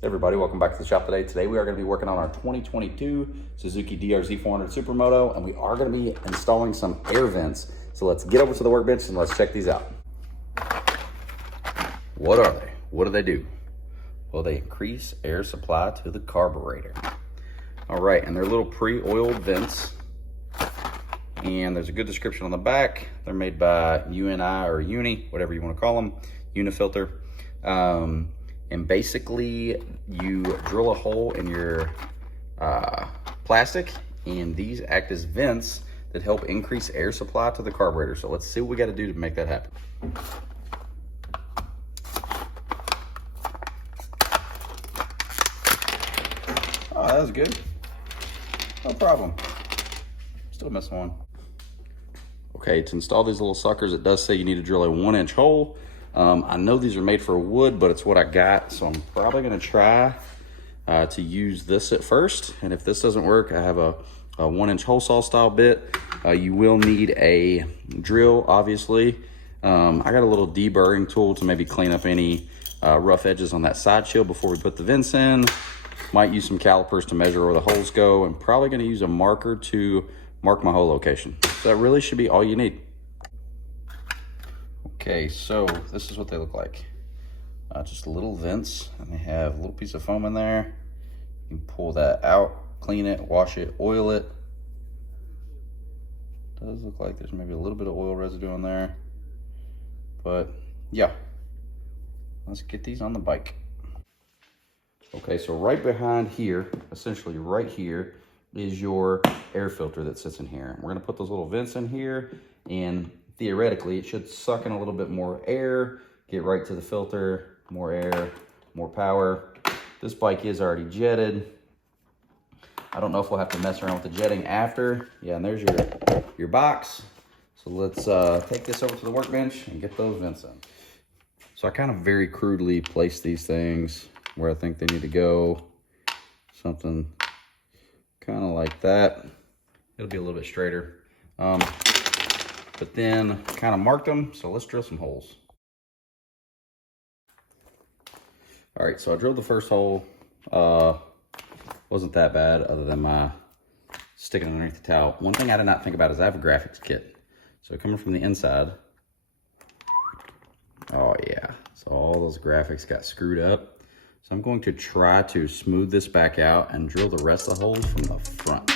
Hey everybody, welcome back to the shop today. Today we are going to be working on our 2022 Suzuki DRZ400 Supermoto, and we are going to be installing some air vents. So let's get over to the workbench and let's check these out. What are they? What do they do? Well, they increase air supply to the carburetor. All right, and they're little pre-oiled vents. And there's a good description on the back. They're made by UNI or UNI, whatever you want to call them, Unifilter. And basically you drill a hole in your plastic, and these act as vents that help increase air supply to the carburetor. So let's see what we got to do to make that happen. Oh, that was good. No problem. Still missing one. Okay, to install these little suckers, it does say you need to drill a 1-inch hole. I know these are made for wood, but it's what I got, so I'm probably gonna try to use this at first. And if this doesn't work, I have a 1-inch hole saw style bit. You will need a drill, obviously. I got a little deburring tool to maybe clean up any rough edges on that side shield before we put the vents in. Might use some calipers to measure where the holes go. I'm probably gonna use a marker to mark my hole location. So that really should be all you need. Okay, so this is what they look like. Just little vents, and they have a little piece of foam in there. You can pull that out, clean it, wash it, oil it. Does look like there's maybe a little bit of oil residue in there. But yeah, let's get these on the bike. Okay, so right behind here, essentially right here, is your air filter that sits in here. We're gonna put those little vents in here, and theoretically, it should suck in a little bit more air, get right to the filter, more air, more power. This bike is already jetted. I don't know if we'll have to mess around with the jetting after. Yeah, and there's your box. So let's take this over to the workbench and get those vents in. So I kind of very crudely place these things where I think they need to go. Something kind of like that. It'll be a little bit straighter. But then kind of marked them, so let's drill some holes. All right, so I drilled the first hole. Wasn't that bad other than my sticking underneath the towel. One thing I did not think about is I have a graphics kit. So coming from the inside, oh yeah, so all those graphics got screwed up. So I'm going to try to smooth this back out and drill the rest of the holes from the front.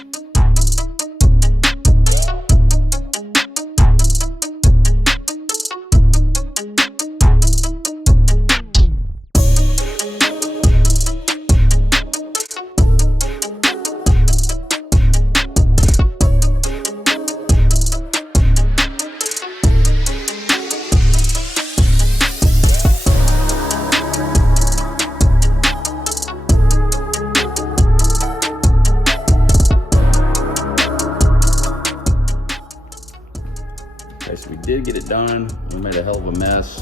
Okay, so we did get it done. We made a hell of a mess.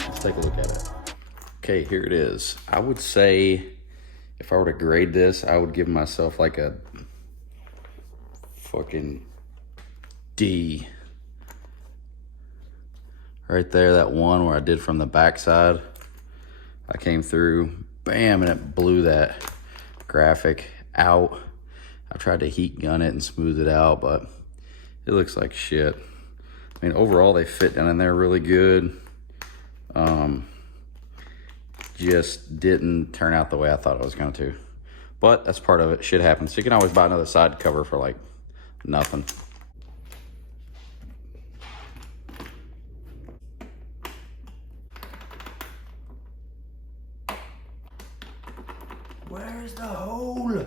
Let's take a look at it. Okay, here it is. I would say if I were to grade this, I would give myself like a fucking D. Right there, that one where I did from the backside. I came through, bam, and it blew that graphic out. I tried to heat gun it and smooth it out, but it looks like shit. I mean, overall, they fit down in there really good. Just didn't turn out the way I thought it was going to. But that's part of it. Shit happens. So you can always buy another side cover for like nothing. Where's the hole?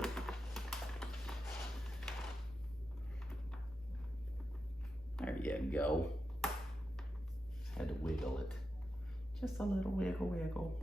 There you go. Had to wiggle it. Just a little wiggle, wiggle.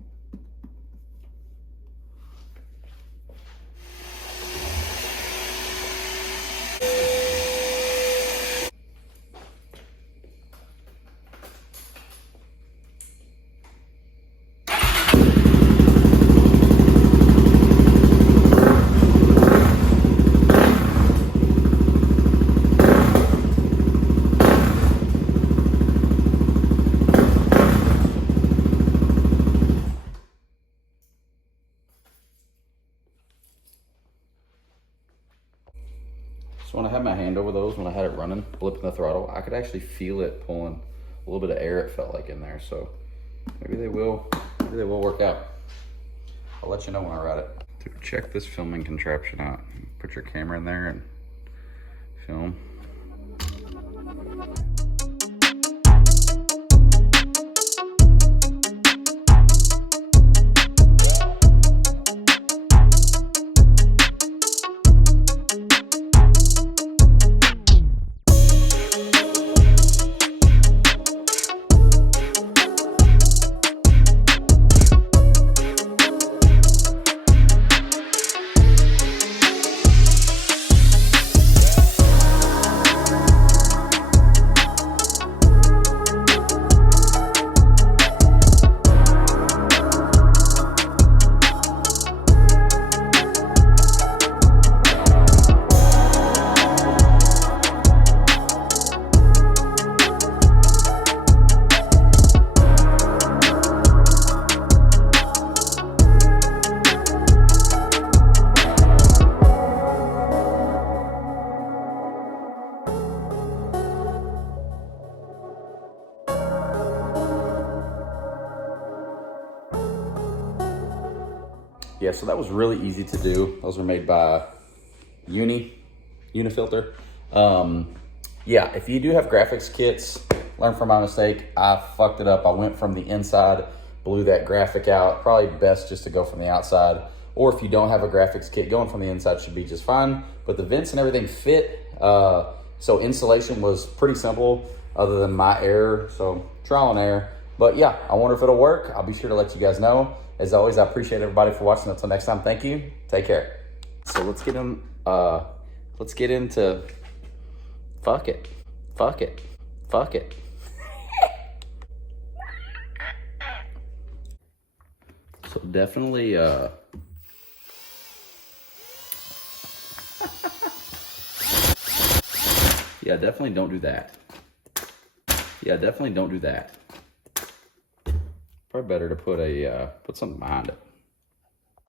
So when I had my hand over those, when I had it running, blipping the throttle, I could actually feel it pulling a little bit of air, it felt like, in there. So maybe they will work out. I'll let you know when I ride it. Dude, check this filming contraption out. Put your camera in there and film. Yeah, so that was really easy to do. Those were made by UNI filter. Yeah, if you do have graphics kits, learn from my mistake. I fucked it up. I went from the inside, blew that graphic out. Probably best just to go from the outside. Or if you don't have a graphics kit, going from the inside should be just fine. But the vents and everything fit. So installation was pretty simple other than my error. So trial and error. But yeah, I wonder if it'll work. I'll be sure to let you guys know. As always, I appreciate everybody for watching. Until next time, thank you. Take care. So let's get into fuck it. Fuck it. Fuck it. So definitely yeah, definitely don't do that. Yeah, definitely don't do that. Probably better to put something behind it.